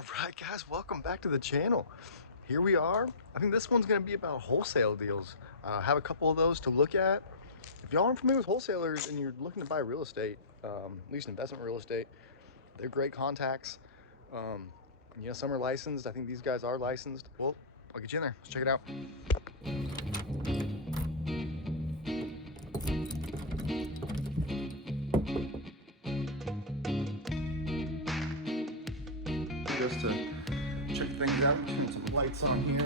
All right, guys, welcome back to the channel. Here we are. I think this one's gonna be about wholesale deals. I have a couple of those to look at. If y'all aren't familiar with wholesalers and you're looking to buy real estate, at least investment real estate, they're great contacts. Some are licensed. I think these guys are licensed. Well, I'll get you in there. Let's check it out. Just to check things out, turn some lights on here.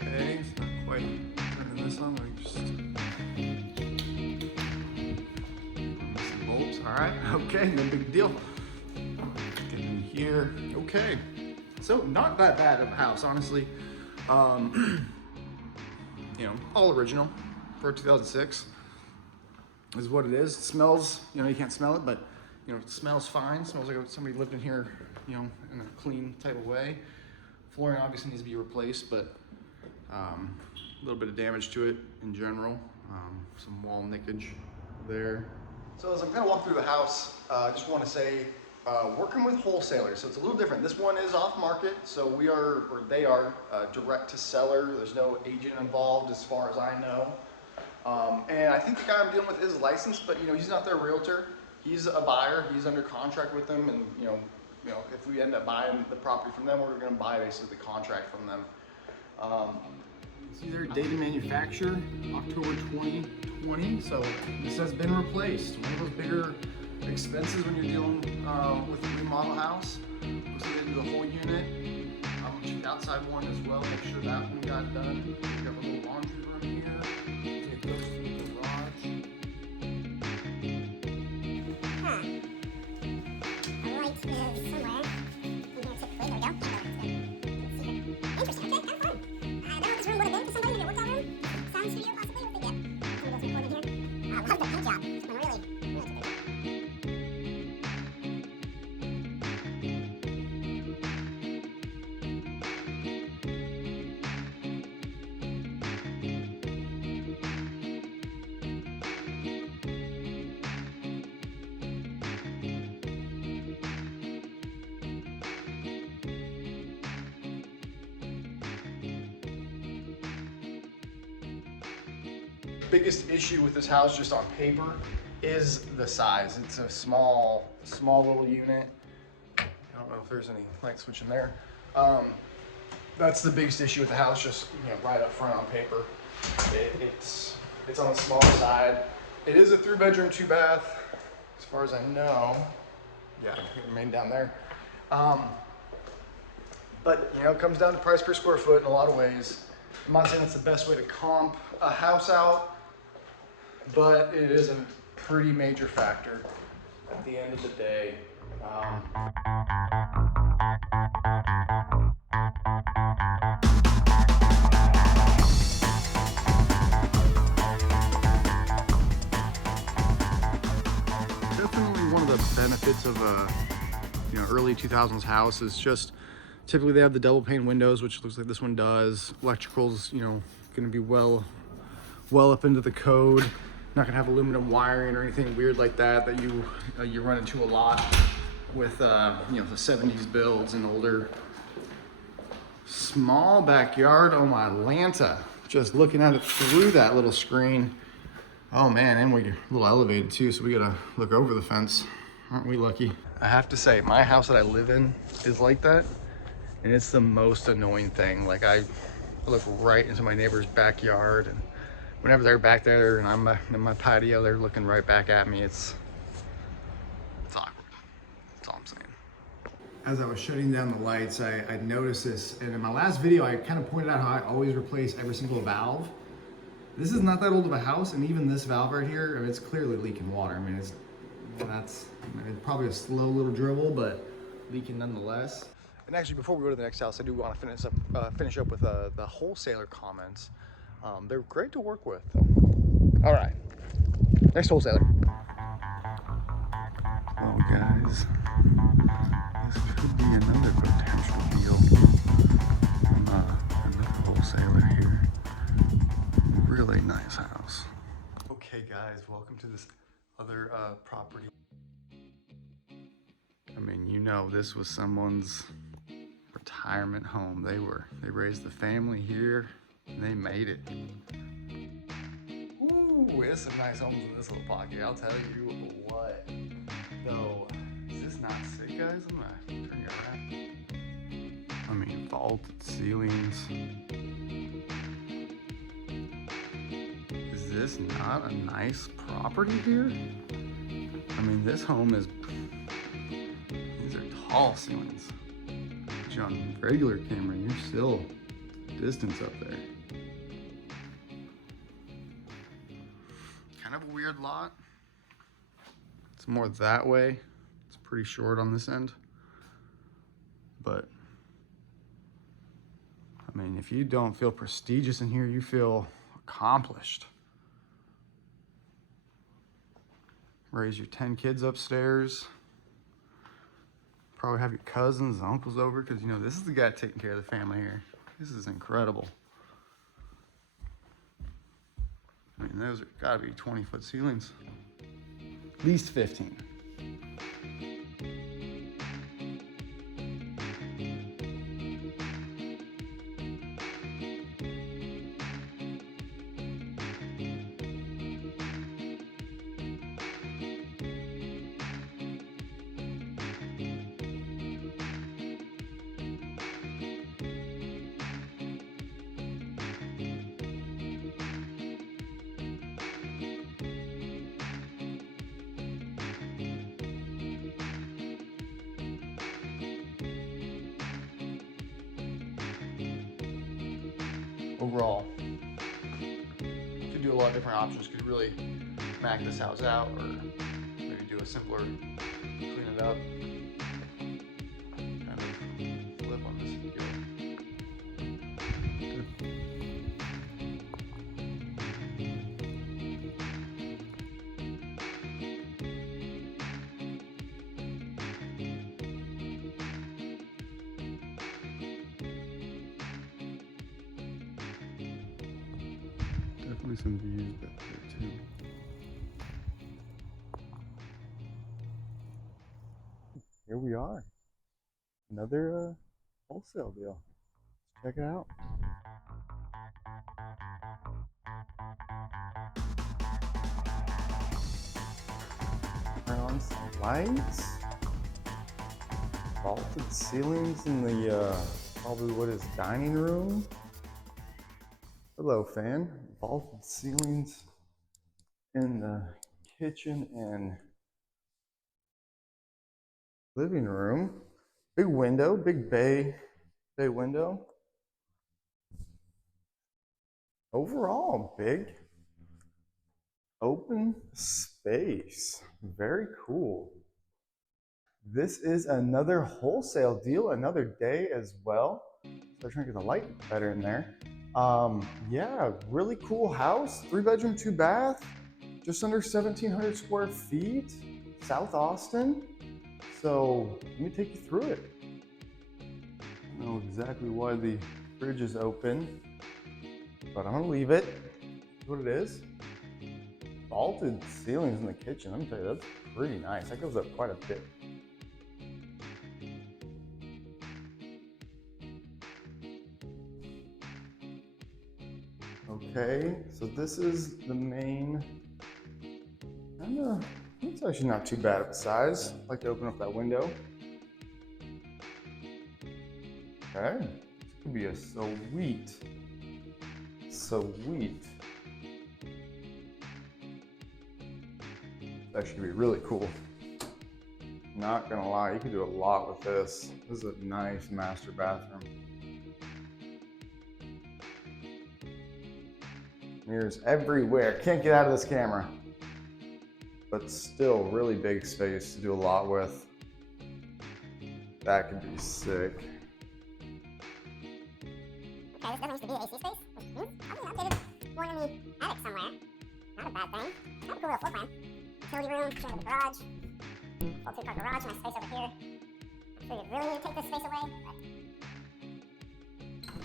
Okay, it's not quite turning this on. Let me just some bulbs. All right, okay, no big deal. Get in here. Okay, so not that bad of a house, honestly. All original for 2006 is what it is. It smells, you can't smell it, but it smells fine. It smells like somebody lived in here, in a clean type of way. Flooring obviously needs to be replaced, but a little bit of damage to it in general. Some wall nickage there. So as I'm gonna walk through the house, I just want to say, working with wholesalers, so it's a little different. This one is off market, so they are direct to seller. There's no agent involved as far as I know. And I think the guy I'm dealing with is licensed, but he's not their realtor. He's a buyer. He's under contract with them, and if we end up buying the property from them, we're going to buy basically the contract from them. See their date of manufacture, October 2020. So this has been replaced. One of those bigger expenses when you're dealing with a remodel house. We'll see into the whole unit. I'm gonna check the outside one as well. Make sure that one got done. We have a little laundry room here. It goes to the garage. A light is somewhere. I'm gonna check. There we go. Interesting. Okay, kind of fun. I don't know what this room would have been for somebody. Maybe a workout room, sound studio, possibly. What they get. Some of those recording here. Love the paint job. This one really took it. Biggest issue with this house, just on paper, is the size. It's a small little unit. I don't know if there's any light switch in there. That's the biggest issue with the house, just right up front on paper. It's on the small side. It is a 3-bedroom, 2-bath, as far as I know. Yeah, it remained down there. But it comes down to price per square foot in a lot of ways. I'm not saying it's the best way to comp a house out, but it is a pretty major factor at the end of the day. Definitely one of the benefits of a early 2000s house is just typically they have the double pane windows, which looks like this one does. Electrical's going to be well up into the code. Not gonna have aluminum wiring or anything weird like that you run into a lot with the 70s builds and older. Small backyard. Oh my Lanta. Just looking at it through that little screen. Oh man, and we're a little elevated too, so we gotta look over the fence. Aren't we lucky? I have to say, my house that I live in is like that, and it's the most annoying thing. Like I look right into my neighbor's backyard, and whenever they're back there and I'm in my patio, they're looking right back at me. It's awkward. That's all I'm saying. As I was shutting down the lights, I noticed this, and in my last video, I kind of pointed out how I always replace every single valve. This is not that old of a house, and even this valve right here, it's clearly leaking water. I mean, it's probably a slow little dribble, but leaking nonetheless. And actually, before we go to the next house, I do want to finish up with the wholesaler comments. They're great to work with. All right, next wholesaler. Well, guys, this could be another potential deal. Another wholesaler here. Really nice house. Okay, guys, welcome to this other property. I mean, you know, this was someone's retirement home. They raised the family here and they made it. Ooh, there's some nice homes in this little pocket, I'll tell you what. Though, is this not sick, guys? I'm gonna turn you around. I mean, vaulted ceilings. Is this not a nice property here? I mean, this home is, these are tall ceilings. But you're on regular camera and you're still distance up there. Kind of a weird lot. It's more that way. It's pretty short on this end. But, I mean, if you don't feel prestigious in here, you feel accomplished. Raise your 10 kids upstairs. Probably have your cousins and uncles over because, you know, this is the guy taking care of the family here. This is incredible. I mean, those are gotta be 20-foot ceilings. At least 15. Overall, you could do a lot of different options. Could really mac this house out, or maybe do a simpler, clean it up, kind of flip on this deal. Definitely some views back there too. Here we are. Another wholesale deal. Check it out. Turn on some lights. Vaulted ceilings in the probably what is dining room. Hello, fan. Vaulted ceilings in the kitchen and living room. Big window, big bay window. Overall, big open space. Very cool. This is another wholesale deal, another day as well. Start trying to get the light better in there. Yeah, really cool house. 3-bedroom, 2-bath, just under 1,700 square feet, South Austin. So let me take you through it. I don't know exactly why the fridge is open, but I'm gonna leave it. That's what it is. Vaulted ceilings in the kitchen. Let me tell you, that's pretty nice. That goes up quite a bit. Okay, so this is the main, it's actually not too bad of a size. I'd like to open up that window. Okay, this could be a sweet. That should be really cool. Not gonna lie, you can do a lot with this. This is a nice master bathroom. Mirrors everywhere. Can't get out of this camera. But still, really big space to do a lot with. That could be sick. Okay, this doesn't used to be AC space. Probably located more in the attic somewhere. Not a bad thing. Kind of cool little floor plan. Utility room, showing the garage. Full 2-car garage, nice space over here. I'm sure you really need to take this space away, but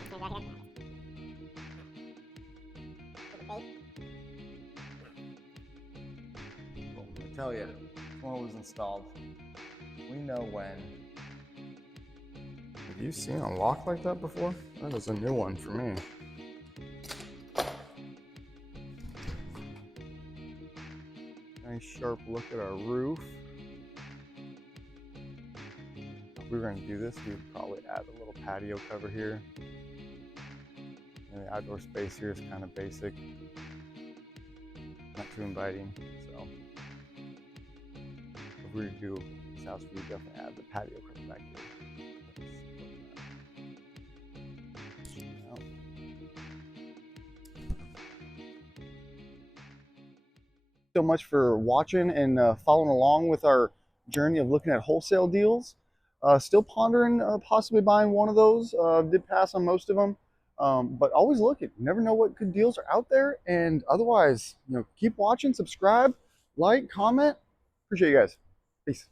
maybe right here. Well, I tell you, this one was installed. We know when. Have you seen a lock like that before? That is a new one for me. Nice sharp look at our roof. If we were going to do this, we would probably add a little patio cover here. And the outdoor space here is kind of basic, not too inviting. So if we were to do this house, we would definitely add the patio cover back here. So much for watching and following along with our journey of looking at wholesale deals. Still pondering possibly buying one of those. Did pass on most of them, but always looking. You never know what good deals are out there. And otherwise, keep watching, subscribe, like, comment. Appreciate you guys. Peace.